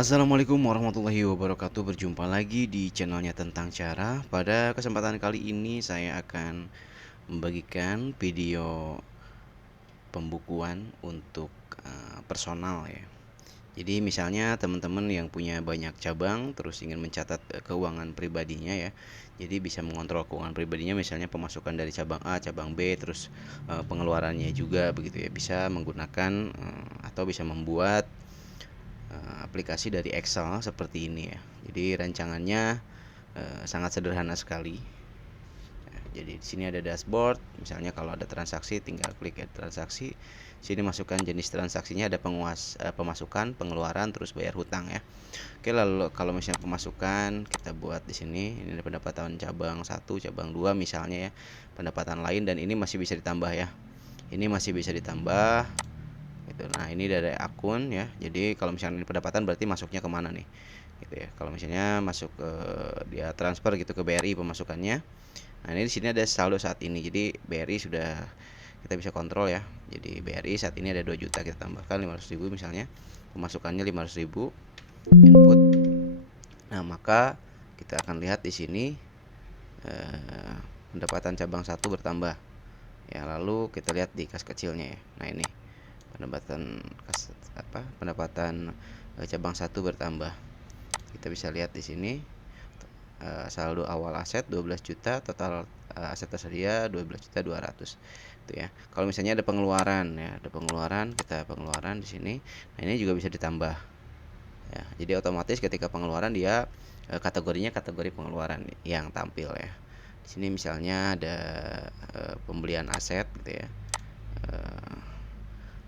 Assalamualaikum warahmatullahi wabarakatuh. Berjumpa lagi di channelnya Tentang Cara. Pada kesempatan kali ini saya akan membagikan video pembukuan untuk personal ya. Jadi misalnya teman-teman yang punya banyak cabang terus ingin mencatat keuangan pribadinya ya. Jadi bisa mengontrol keuangan pribadinya, misalnya pemasukan dari cabang A, cabang B, terus pengeluarannya juga begitu ya. Bisa menggunakan atau bisa membuat aplikasi dari Excel seperti ini ya. Jadi rancangannya sangat sederhana sekali. Jadi di sini ada dashboard, misalnya kalau ada transaksi tinggal klik ya transaksi. Sini masukkan jenis transaksinya, ada pemasukan, pengeluaran, terus bayar hutang ya. Oke, lalu kalau misalnya pemasukan kita buat di sini, ini ada pendapatan cabang 1, cabang 2 misalnya ya. Pendapatan lain, dan ini masih bisa ditambah ya. Ini masih bisa ditambah gitu. Nah, ini dari akun ya. Jadi kalau misalnya ini pendapatan berarti masuknya kemana nih? Gitu ya. Kalau misalnya masuk ke dia transfer gitu ke BRI pemasukannya. Nah, ini di sini ada saldo saat ini. Jadi BRI sudah kita bisa kontrol ya. Jadi BRI saat ini ada 2 juta, kita tambahkan 500.000 misalnya. Pemasukannya 500.000 input. Nah, maka kita akan lihat di sini pendapatan cabang 1 bertambah. Ya, lalu kita lihat di kas kecilnya ya. Nah, ini pendapatan cabang 1 bertambah. Kita bisa lihat di sini saldo awal aset 12 juta, total aset tersedia 12.200.000 itu ya. Kalau misalnya ada pengeluaran ya, ada pengeluaran, kita pengeluaran di sini. Nah, ini juga bisa ditambah ya. Jadi otomatis ketika pengeluaran dia kategorinya kategori pengeluaran yang tampil ya. Di sini misalnya ada pembelian aset gitu ya.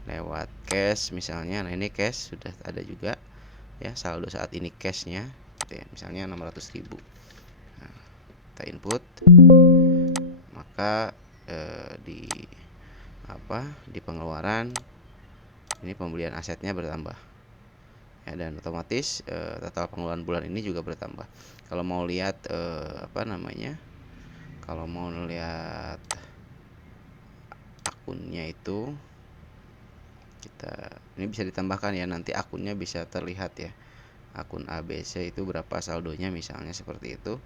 Lewat cash misalnya. Nah, ini cash sudah ada juga ya, saldo saat ini cashnya gitu ya, misalnya 600.000. Nah, kita input, maka di pengeluaran ini pembelian asetnya bertambah ya, dan otomatis total pengeluaran bulan ini juga bertambah. Kalau mau lihat kalau mau lihat akunnya itu, ini bisa ditambahkan ya, nanti akunnya bisa terlihat ya, akun ABC itu berapa saldonya misalnya seperti itu.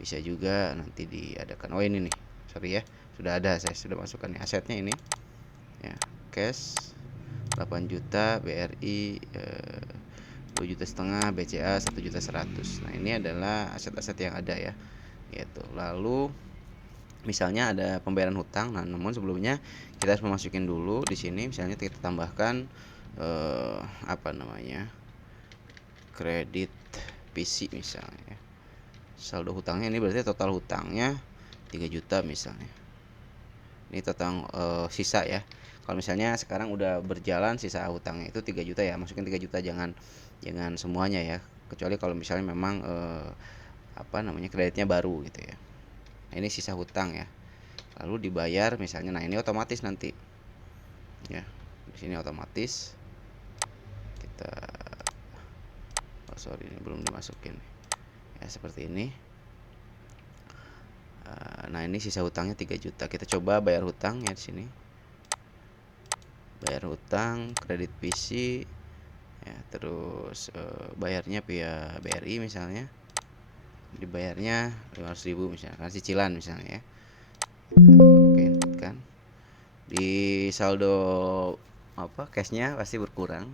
Bisa juga nanti diadakan, oh ini nih, sorry ya, sudah ada, saya sudah masukkan nih asetnya ini ya, cash 8 juta, BRI 2,5 juta, BCA 1.100.000. Nah, ini adalah aset-aset yang ada ya gitu. Lalu misalnya ada pembayaran hutang. Nah, namun sebelumnya kita harus memasukin dulu di sini, misalnya kita tambahkan kredit PC misalnya. Saldo hutangnya ini berarti total hutangnya 3 juta misalnya. Ini total sisa ya. Kalau misalnya sekarang udah berjalan sisa hutangnya itu 3 juta ya, masukin 3 juta, jangan semuanya ya. Kecuali kalau misalnya memang kreditnya baru gitu ya. Nah, ini sisa hutang ya. Lalu dibayar misalnya. Nah, ini otomatis nanti ya. Di sini otomatis kita ini belum dimasukin ya, seperti ini. Nah, ini sisa hutangnya 3 juta. Kita coba bayar hutang ya di sini. Bayar hutang, kredit PC ya, terus bayarnya via BRI misalnya. Dibayarnya 500.000 misalnya, kan cicilan misalnya ya. Oke, inputkan. Di saldo cashnya pasti berkurang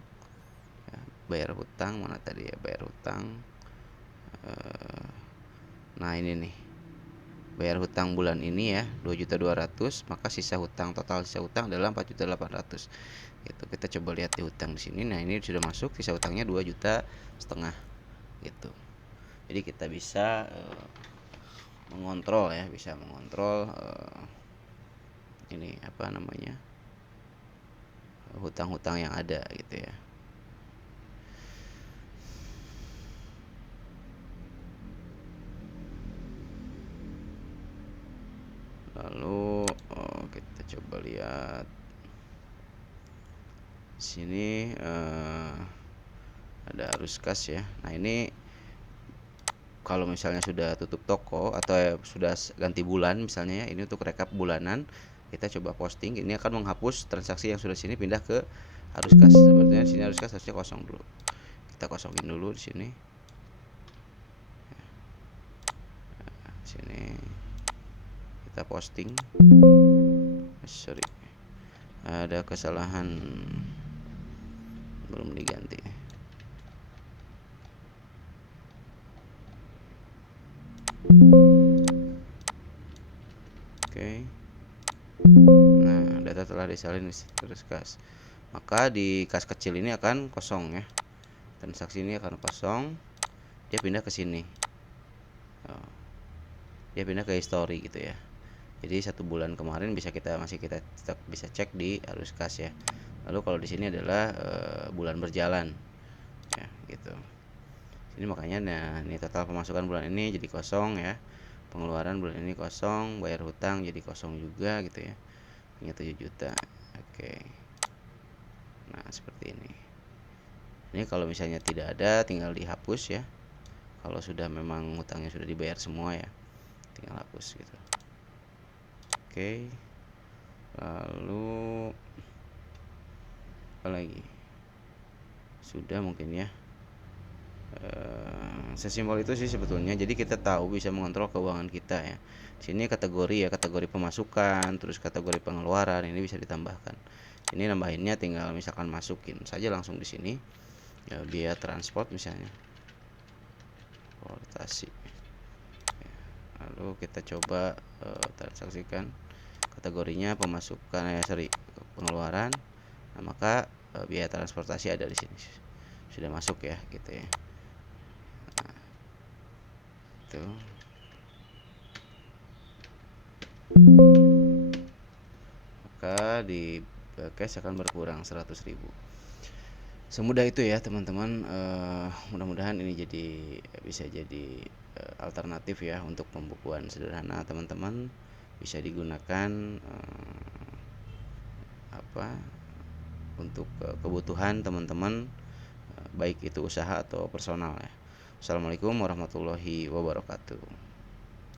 ya. Bayar hutang mana tadi ya, bayar hutang. Nah, ini nih, bayar hutang bulan ini ya 2.200.000, maka total sisa hutang adalah 4.800.000 gitu. Kita coba lihat di hutang di sini. Nah, ini sudah masuk sisa hutangnya 2,5 juta gitu. Jadi kita bisa mengontrol ya, bisa mengontrol hutang-hutang yang ada gitu ya. Lalu kita coba lihat sini ada arus kas ya. Nah, ini kalau misalnya sudah tutup toko atau sudah ganti bulan misalnya ya, ini untuk rekap bulanan. Kita coba posting, ini akan menghapus transaksi yang sudah sini pindah ke arus kas. Sebenarnya sini arus kas harusnya kosong dulu. kita kosongin dulu di sini. Sini kita posting. Sorry, ada kesalahan, belum diganti. Oke. Nah, data telah disalin terus kas. Maka di kas kecil ini akan kosong ya. Transaksi ini akan kosong. Dia pindah ke sini. Dia pindah ke history gitu ya. Jadi 1 bulan kemarin masih kita tetap bisa cek di arus kas ya. Lalu kalau di sini adalah bulan berjalan ya gitu. Ini makanya ini total pemasukan bulan ini jadi kosong ya. Pengeluaran bulan ini kosong, bayar hutang jadi kosong juga gitu ya. Punya 7 juta. Oke. Nah, seperti ini. Ini kalau misalnya tidak ada tinggal dihapus ya. Kalau sudah memang hutangnya sudah dibayar semua ya, tinggal hapus gitu. Oke. Lalu apa lagi? Sudah mungkin ya. Sesimpel itu sih sebetulnya. Jadi kita tahu bisa mengontrol keuangan kita ya. Di sini kategori ya, kategori pemasukan, terus kategori pengeluaran ini bisa ditambahkan. Ini nambahinnya tinggal misalkan masukin saja langsung di sini. Ya, biaya transport misalnya. Transportasi. Lalu kita coba transaksikan kategorinya pemasukan pengeluaran. Nah, maka biaya transportasi ada di sini. Sudah masuk ya gitu ya. Maka di cash akan berkurang 100.000. Semudah itu ya teman-teman. Mudah-mudahan ini bisa jadi alternatif ya untuk pembukuan sederhana teman-teman. Bisa digunakan untuk kebutuhan teman-teman, baik itu usaha atau personal ya. Assalamualaikum warahmatullahi wabarakatuh.